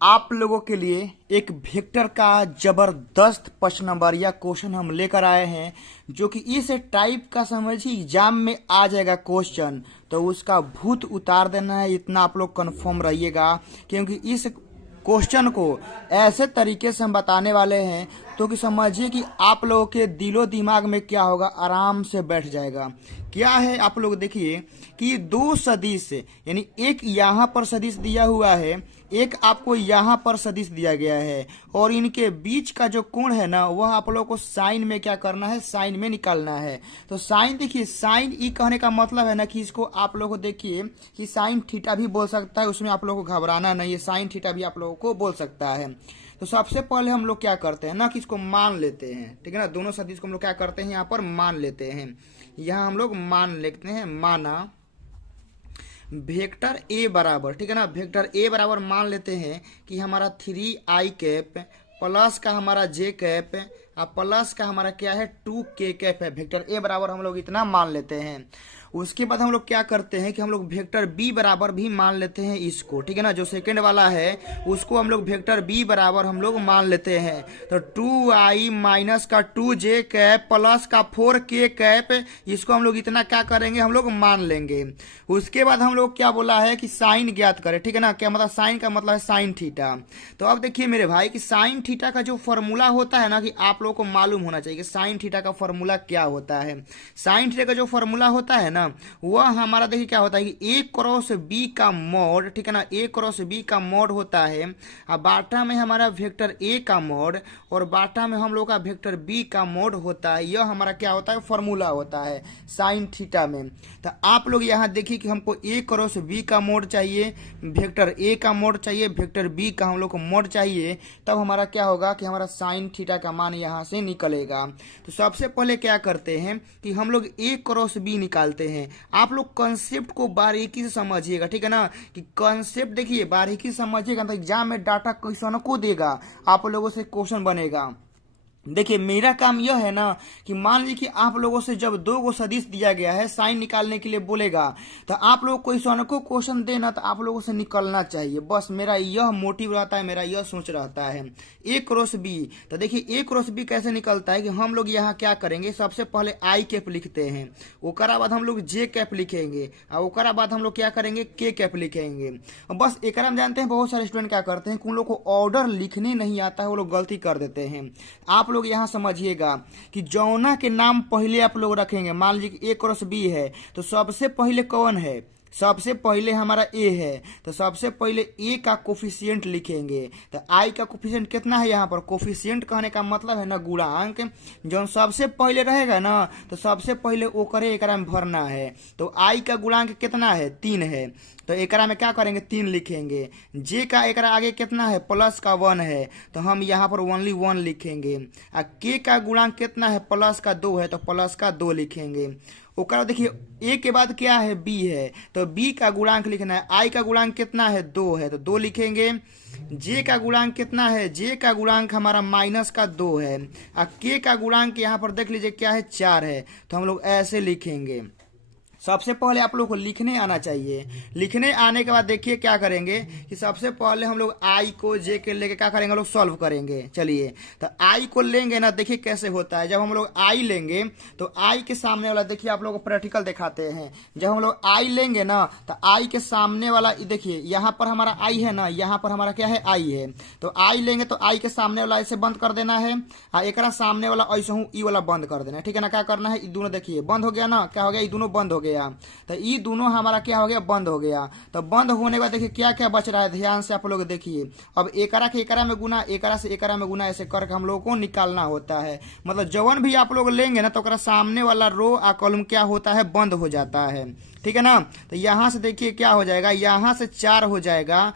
आप लोगों के लिए एक वेक्टर का जबरदस्त प्रश्न नंबर या क्वेश्चन हम लेकर आए हैं, जो कि इस टाइप का समझिए एग्जाम में आ जाएगा क्वेश्चन, तो उसका भूत उतार देना है। इतना आप लोग कंफर्म रहिएगा, क्योंकि इस क्वेश्चन को ऐसे तरीके से हम बताने वाले हैं तो कि समझिए कि आप लोगों के दिलो दिमाग में क्या होगा, आराम से बैठ जाएगा। क्या है, आप लोग देखिए कि दो सदिश यानी एक यहाँ पर सदिश दिया हुआ है, एक आपको यहाँ पर सदिश दिया गया है, और इनके बीच का जो कोण है ना, वह आप लोगों को साइन में क्या करना है, साइन में निकालना है। तो साइन देखिए, साइन ई कहने का मतलब है ना कि इसको आप लोगों को देखिए कि साइन थीटा भी बोल सकता है, उसमें आप लोगों को घबराना नहीं है, साइन थीटा भी आप लोगों को बोल सकता है। तो सबसे पहले हम लोग क्या करते हैं ना कि इसको मान लेते हैं, ठीक है ना। दोनों सदिश को हम लोग क्या करते हैं, यहाँ पर मान लेते हैं। यहाँ हम लोग मान लेते हैं, माना वेक्टर ए बराबर, ठीक है ना, वेक्टर ए बराबर मान लेते हैं कि हमारा 3i कैप प्लस का हमारा जे कैप और प्लस का हमारा क्या है 2k कैप है। वेक्टर ए बराबर हम लोग इतना मान लेते हैं। उसके बाद हम लोग क्या करते हैं कि हम लोग वेक्टर बी बराबर भी मान लेते हैं इसको, ठीक है ना। जो सेकंड वाला है उसको हम लोग वेक्टर बी बराबर हम लोग मान लेते हैं। तो 2i माइनस का 2j कैप प्लस का 4k कैप, इसको हम लोग इतना क्या करेंगे, हम लोग मान लेंगे। उसके बाद हम लोग क्या बोला है कि साइन ज्ञात करें, ठीक है ना। क्या मतलब, साइन का मतलब है साइन थीटा। तो अब देखिए मेरे भाई कि साइन थीटा का जो फॉर्मूला होता है ना, कि आप लोगों को मालूम होना चाहिए कि साइन थीटा का फॉर्मूला क्या होता है। साइन थीटा का जो फॉर्मूला होता है ना, वह हमारा देखिए क्या होता है कि ए क्रॉस बी का मोड, ठीक है ना, ए क्रॉस बी का मोड होता है, और बाटा में हमारा वेक्टर ए का मोड और बाटा में हम लोग का वेक्टर बी का मोड होता है। यह हमारा क्या होता है, फॉर्मूला होता है साइन थीटा में। तो आप लोग यहाँ देखिए कि हमको ए क्रॉस बी का मोड चाहिए, वेक्टर ए का मोड चाहिए, वेक्टर बी का हम लोग को मोड चाहिए, तब हमारा क्या होगा कि हमारा साइन थीटा का मान यहाँ से निकलेगा। तो सबसे पहले क्या करते हैं कि हम लोग ए क्रॉस बी निकालते हैं। आप लोग कॉन्सेप्ट को बारीकी से समझिएगा, ठीक है ना, कि कॉन्सेप्ट देखिए बारीकी से समझिएगा तो एग्जाम में डाटा क्वेश्चन को देगा, आप लोगों से क्वेश्चन बनेगा। देखिए मेरा काम यह है ना कि मान लीजिए कि आप लोगों से जब दो गो सदिश दिया गया है, साइन निकालने के लिए बोलेगा, तो आप लोग क्वेश्चन को क्वेश्चन देना, तो आप लोगों से निकलना चाहिए। बस मेरा यह मोटिव रहता है, मेरा यह सोच रहता है। ए क्रॉस बी, तो देखिए ए क्रॉस बी कैसे निकलता है कि हम लोग यहाँ क्या करेंगे, सबसे पहले आई कैप लिखते हैं, ओकरा बाद हम लोग जे कैप लिखेंगे, और ओकरा बाद हम लोग क्या करेंगे, के कैप लिखेंगे। बस एक हम जानते हैं बहुत सारे स्टूडेंट क्या करते हैं कि उन लोग को ऑर्डर लिखने नहीं आता है, वो लोग गलती कर देते हैं। आप लोग यहाँ समझिएगा कि जौना के नाम पहले आप लोग रखेंगे, मान लीजिए कि ए क्रॉस बी है, तो सबसे पहले कौन है, सबसे पहले हमारा ए है, तो सबसे पहले ए का कोफिशिएंट लिखेंगे। तो आई का कोफिशिएंट कितना है, यहाँ पर कोफिशिएंट कहने का मतलब है ना गुणांक, जो सबसे पहले रहेगा ना, तो सबसे पहले ओकरे एकरा में भरना है। तो आई का गुणांक कितना है, 3 है, तो एकरा में क्या करेंगे, 3 लिखेंगे। जे का एकरा आगे कितना है, प्लस का 1 है, तो हम यहाँ पर ओनली 1 लिखेंगे। और के का गुणांक कितना है, प्लस का 2 है, तो प्लस का 2 लिखेंगे। ओकरा देखिए ए के बाद क्या है, बी है, तो बी का गुणांक लिखना है। आई का गुणांक कितना है, 2 है, तो 2 लिखेंगे। जे का गुणांक कितना है, जे का गुणांक हमारा माइनस का 2 है, और के का गुणांक यहाँ पर देख लीजिए क्या है, 4 है, तो हम लोग ऐसे लिखेंगे। सबसे पहले आप लोग को लिखने आना चाहिए। लिखने आने के बाद देखिए क्या करेंगे कि सबसे पहले हम लोग आई को जे के लेके क्या करेंगे, हम लोग सॉल्व करेंगे। चलिए, तो आई को लेंगे ना, देखिए कैसे होता है। जब हम लोग आई लेंगे तो आई के सामने वाला, देखिए आप लोग को प्रैक्टिकल दिखाते हैं। जब हम लोग आई लेंगे ना, तो आई के सामने वाला देखिए, यहाँ पर हमारा आई है ना, यहाँ पर हमारा क्या है, आई है। तो आई लेंगे तो आई के सामने वाला ऐसे बंद कर देना है, और एक सामने वाला ऐसे हूँ ई वाला बंद कर देना है, ठीक है ना। क्या करना है, ये दोनों देखिए बंद हो गया ना, क्या हो गया, ये दोनों बंद हो गया। तो ये दोनों हमारा क्या हो गया, बंद हो गया। तो बंद होने के बाद देखिए क्या क्या बच रहा है, ध्यान से आप लोग देखिए। अब एकरा के एकरा में गुना, एकरा से एकरा में गुना, ऐसे करके हम लोगों को निकालना होता है। मतलब जवन भी आप लोग लेंगे ना, तो ओकरा सामने वाला रो आ कॉलम क्या होता है, बंद हो जाता है, ठीक है ना। तो यहाँ से देखिए क्या हो जाएगा, यहाँ से 4 हो जाएगा,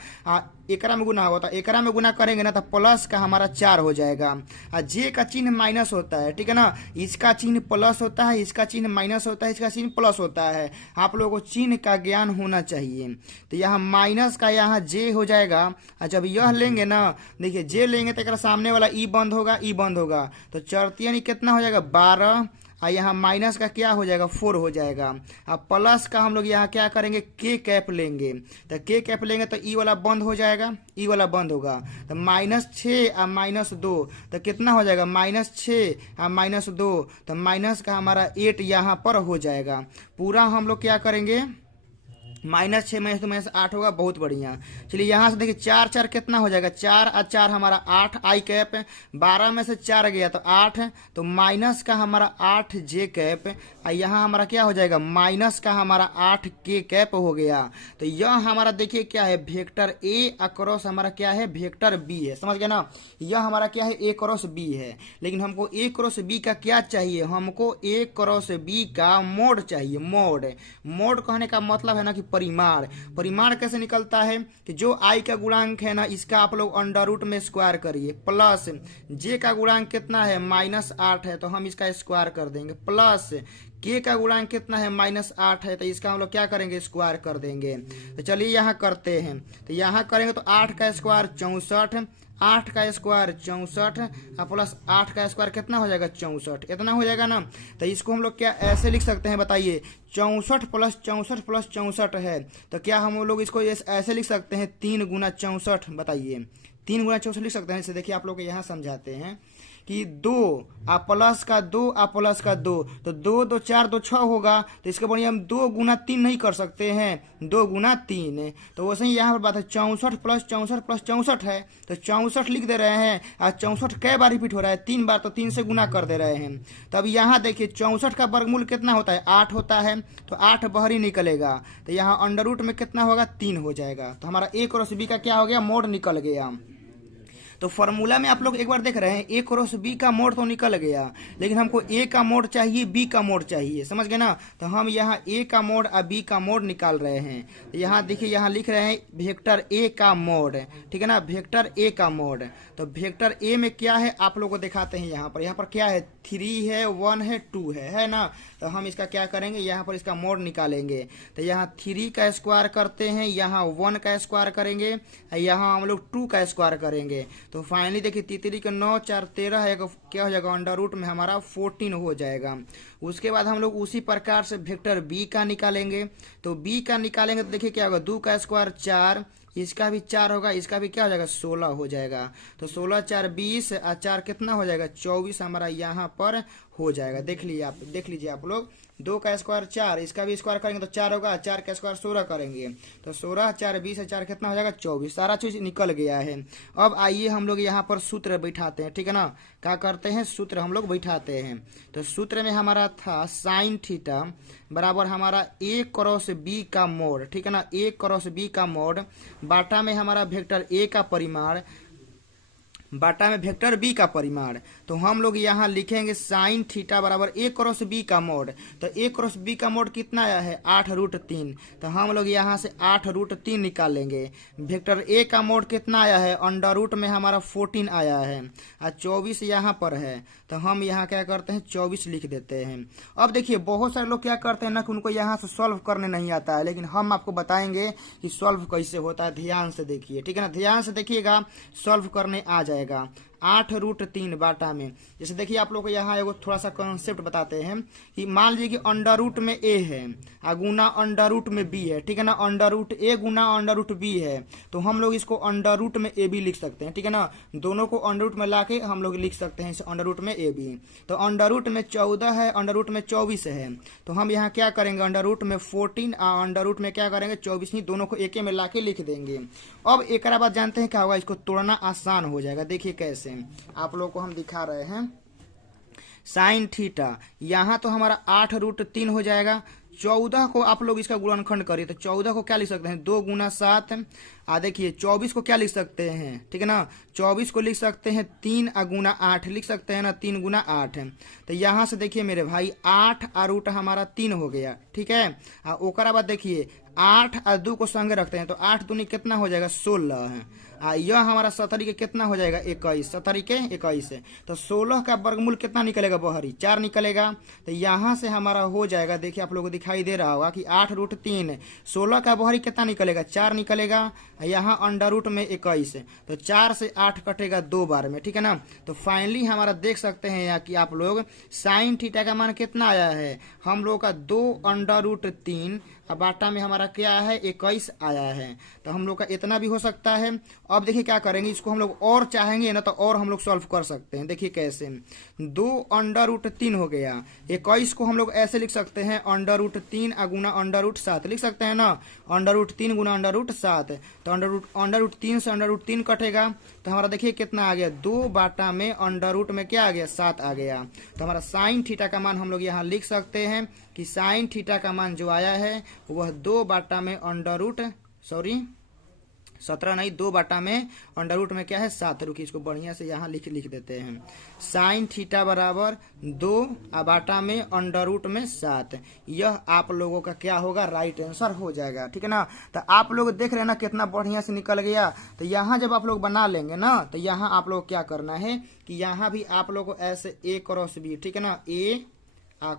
एकरा में गुना होता है, एकरा में गुना करेंगे ना तो प्लस का हमारा 4 हो जाएगा। और जे का चिन्ह माइनस होता है, ठीक है ना, इसका चिन्ह प्लस होता है, इसका चिन्ह माइनस होता है, इसका चिन्ह प्लस होता है। आप लोगों को चिन्ह का ज्ञान होना चाहिए। तो यहाँ माइनस का यहाँ जे हो जाएगा, और जब यह लेंगे ना, देखिए जे लेंगे तो एक सामने वाला ई बंद होगा, ई बंद होगा, तो चरतियन कितना हो जाएगा, 12, और यहाँ माइनस का क्या हो जाएगा 4 हो जाएगा। अब प्लस का हम लोग यहाँ क्या करेंगे के कैप लेंगे, तो के कैप लेंगे तो ई वाला बंद हो जाएगा, ई वाला बंद होगा, तो -6 और -2 तो कितना हो जाएगा -6 और -2 तो माइनस का हमारा 8 यहाँ पर हो जाएगा। पूरा हम लोग क्या करेंगे -6 -8 होगा, बहुत बढ़िया। चलिए यहाँ से देखिए 4 4 कितना हो जाएगा, 4 और 4 हमारा 8 आई कैप, 12 में से 4 गया तो 8, तो माइनस का हमारा 8 जे कैप, और यहाँ हमारा क्या हो जाएगा माइनस का हमारा 8 के कैप हो गया। तो यह हमारा देखिए क्या है वेक्टर ए अक्रॉस हमारा क्या है वेक्टर बी है, समझ गए ना। यह हमारा क्या है ए क्रॉस बी है, लेकिन हमको ए क्रॉस बी का क्या चाहिए, हमको ए क्रॉस बी का मोड चाहिए। मोड कहने का मतलब है ना कि परिमाण। परिमाण कैसे निकलता है कि जो आई का गुणांक है ना इसका आप लोग अंडर रूट में स्क्वायर करिए, प्लस जे का गुणांक कितना है -8 है तो हम इसका स्क्वायर कर देंगे, प्लस के का गुणांक कितना है -8 है तो इसका हम लोग क्या करेंगे स्क्वायर कर देंगे। तो चलिए यहाँ करते हैं, तो यहाँ करेंगे तो 8 का स्क्वायर 64, 8 का स्क्वायर 64 प्लस 8 का स्क्वायर कितना हो जाएगा 64, इतना हो जाएगा ना। तो इसको हम लोग क्या ऐसे लिख सकते हैं बताइए, 64 प्लस 64 है तो क्या हम लोग इसको ऐसे लिख सकते हैं 3 गुना 64, बताइए 3 गुना 64 लिख सकते हैं। इसे देखिए आप लोग को यहाँ समझाते हैं कि 2 आ प्लस का 2 आ प्लस का 2 तो 2 2 4 2 6 होगा, तो इसके बढ़िया हम 2 गुना 3 नहीं कर सकते हैं, 2 गुना 3, तो वैसे ही यहाँ पर बात है 64 प्लस 64 है तो 64 लिख दे रहे हैं। और 64 कई बार रिपीट हो रहा है 3 बार, तो 3 से गुना कर दे रहे हैं। तो अब यहाँ देखिए 64 का वर्गमूल कितना होता है 8 होता है, तो 8 बाहर ही निकलेगा, तो यहाँ अंडर रूट में कितना होगा 3 हो जाएगा। तो हमारा ए क्रॉस बी का क्या हो गया मोड निकल गया। तो फॉर्मूला में आप लोग एक बार देख रहे हैं ए क्रॉस बी का मोड तो निकल गया, लेकिन हमको ए का मोड चाहिए बी का मोड चाहिए, समझ गए ना। तो हम यहाँ ए का मोड और बी का मोड निकाल रहे हैं। तो यहाँ देखिए यहाँ लिख रहे हैं वेक्टर ए का मोड, ठीक है ना, वेक्टर ए का मोड। तो वेक्टर ए में क्या है आप लोग को दिखाते हैं। यहाँ पर क्या है 3 है 1 है 2 है ना। तो हम इसका क्या करेंगे यहाँ पर इसका मोड निकालेंगे। तो यहाँ 3 का स्क्वायर करते हैं, यहाँ 1 का स्क्वायर करेंगे, यहाँ हम लोग 2 का स्क्वायर करेंगे। तो फाइनली देखिए 3 का 9 4 13 है, क्या हो जाएगा अंडर रूट में हमारा 14 हो जाएगा। उसके बाद हम लोग उसी प्रकार से वेक्टर बी का निकालेंगे। तो बी का निकालेंगे तो देखिए क्या होगा 2 का स्क्वायर 4, इसका भी 4 होगा, इसका भी क्या हो जाएगा 16 हो जाएगा। तो 16 4 20 और 4 कितना हो जाएगा 24 हमारा यहाँ पर हो जाएगा। देख लीजिए आप लोग 2 का स्क्वायर 4, इसका भी स्क्वायर करेंगे तो 4 होगा, 4 का स्क्वायर 16 करेंगे तो 16 4 20 4 कितना हो जाएगा 24, सारा चीज निकल गया है। अब आइए हम लोग यहाँ पर सूत्र बैठाते हैं, ठीक है ना। क्या करते हैं सूत्र हम लोग बैठाते हैं। तो सूत्र में हमारा था साइन थीटा बराबर हमारा ए क्रॉस बी का मोड, ठीक है ना, ए क्रॉस बी का मोड बाटा में हमारा वेक्टर ए का परिमाण बाटा में वेक्टर बी का परिमाण। तो हम लोग यहाँ लिखेंगे साइन थीटा बराबर ए क्रॉस बी का मोड। तो ए क्रॉस बी का मोड कितना आया है 8√3, तो हम लोग यहाँ से 8√3 निकालेंगे। वेक्टर ए का मोड कितना आया है अंडर रूट में हमारा 14 आया है और 24 यहाँ पर है, तो हम यहाँ क्या करते हैं 24 लिख देते हैं। अब देखिए बहुत सारे लोग क्या करते हैं ना कि उनको यहाँ से सॉल्व करने नहीं आता है, लेकिन हम आपको बताएंगे कि सॉल्व कैसे होता है। ध्यान से देखिए, ठीक है ना, ध्यान से देखिएगा सॉल्व करने आ जाएगा। 8√3 बाटा में जैसे देखिए आप लोग को यहाँ एगो थोड़ा सा कॉन्सेप्ट बताते हैं कि मान लीजिए कि अंडर रूट में ए है और गुना अंडर रूट में बी है, ठीक है ना, अंडर रूट ए गुना अंडर रूट बी है, तो हम लोग इसको अंडर रूट में ए बी लिख सकते हैं, ठीक है ना। दोनों को अंडर रूट में लाके हम लोग लिख सकते हैं इसे अंडर रूट में ए बी। तो अंडर रूट में 14 है, अंडर रूट में 24 है, तो हम यहाँ क्या करेंगे अंडर रूट में 14 और अंडर रूट में क्या करेंगे 24 ही, दोनों को एक में लाके लिख देंगे। अब एक बाद जानते हैं क्या होगा, इसको तोड़ना आसान हो जाएगा। देखिए कैसे आप लोग को हम दिखा रहे हैं। साइन थीटा यहाँ तो हमारा 8√3 हो जाएगा। 14 को आप लोग इसका गुणनखंड करिए तो 14 को क्या लिख सकते हैं 2 गुना 7। देखिए 24 को क्या लिख सकते हैं, ठीक है ना, 24 को लिख सकते हैं 3 गुना 8 लिख सकते हैं ना, 3 गुना 8। तो यहाँ से देखिए मेरे भाई 8 और रूट हमारा 3 हो गया, ठीक है। ओकरा बाद देखिए 8 और 2 को संगे रखते हैं तो 8 दूनी कितना हो जाएगा 16 है। यह हमारा 70 के कितना हो जाएगा 21, 70 के 21 है। तो 16 का वर्गमूल कितना निकलेगा बहरी 4 निकलेगा। तो यहाँ से हमारा हो जाएगा, देखिए आप लोगों को दिखाई दे रहा होगा कि 8√3, 16 का बहरी कितना निकलेगा 4 निकलेगा, यहाँ अंडर रूट में 21 है। तो 4 से 8 कटेगा 2 बार में, ठीक है ना। तो फाइनली हमारा देख सकते हैं यहाँ कि आप लोग साइन थीटा का मान कितना आया है हम लोग का 2√3 बाटा में हमारा क्या है 21 आया है। तो हम लोग का इतना भी हो सकता है। अब देखिए क्या करेंगे, इसको हम लोग और चाहेंगे ना तो और हम लोग सॉल्व कर सकते हैं। देखिए कैसे, 2√3 हो गया, 21 को हम लोग ऐसे लिख सकते हैं √3 गुना √7 लिख सकते हैं ना, √3 गुना √7। तो √3 से √3 कटेगा तो हमारा देखिए कितना आ गया 2 बाटा में अंडर में क्या आ गया 7 आ गया। तो हमारा साइन थीटा का मान हम लोग यहाँ लिख सकते हैं कि साइन थीटा का मान जो आया है वह 2 बाटा में 17 नहीं 2 बाटा में अंडर में क्या है 7। रुकिए इसको बढ़िया से यहाँ लिख देते हैं। साइन थीटा बराबर 2 बाटा में अंडर में 7। यह आप लोगों का क्या होगा राइट आंसर हो जाएगा, ठीक है ना। तो आप लोग देख रहे हैं ना कितना बढ़िया से निकल गया। तो यहाँ जब आप लोग बना लेंगे ना तो यहाँ आप लोग क्या करना है कि यहाँ भी आप लोग को ऐसे A क्रॉस B, ठीक है ना, A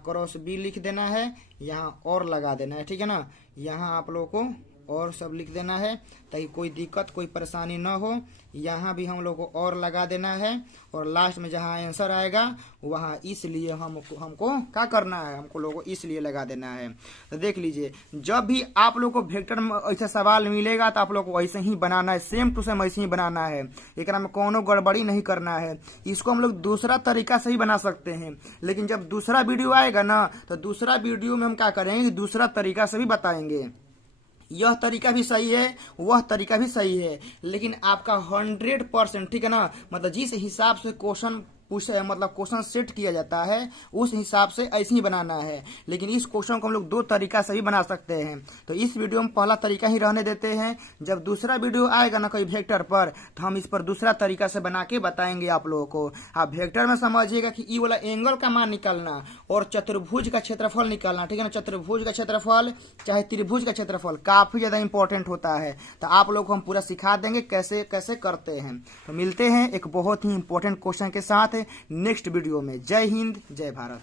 क्रॉस B लिख देना है, यहाँ और लगा देना है, ठीक है ना। यहाँ आप लोग को और सब लिख देना है ताकि कोई दिक्कत कोई परेशानी ना हो। यहाँ भी हम लोग को और लगा देना है और लास्ट में जहाँ आंसर आएगा वहाँ इसलिए हमको क्या करना है, हमको लोगों को इसलिए लगा देना है। तो देख लीजिए जब भी आप लोग को वेक्टर में ऐसा सवाल मिलेगा तो आप लोग को ऐसे ही बनाना है, सेम टू सेम ऐसे ही बनाना है, एक में कोनो गड़बड़ी नहीं करना है। इसको हम लोग दूसरा तरीका से ही बना सकते हैं, लेकिन जब दूसरा वीडियो आएगा ना तो दूसरा वीडियो में हम क्या करेंगे दूसरा तरीका से भी बताएंगे। यह तरीका भी सही है वह तरीका भी सही है, लेकिन आपका 100%, ठीक है ना, मतलब जिस हिसाब से क्वेश्चन मतलब क्वेश्चन सेट किया जाता है उस हिसाब से ऐसे ही बनाना है। लेकिन इस क्वेश्चन को हम लोग 2 तरीका से भी बना सकते हैं। तो इस वीडियो में पहला तरीका ही रहने देते हैं, जब दूसरा वीडियो आएगा ना कोई वेक्टर पर तो हम इस पर दूसरा तरीका से बना के बताएंगे आप लोगों को। आप वेक्टर में समझिएगा कि ई वाला एंगल का मान निकालना और चतुर्भुज का क्षेत्रफल निकालना, ठीक है ना। चतुर्भुज का क्षेत्रफल चाहे त्रिभुज का क्षेत्रफल काफी ज्यादा इंपॉर्टेंट होता है। तो आप लोग को हम पूरा सिखा देंगे कैसे कैसे करते हैं। तो मिलते हैं एक बहुत ही इंपॉर्टेंट क्वेश्चन के साथ नेक्स्ट वीडियो में। जय हिंद जय भारत।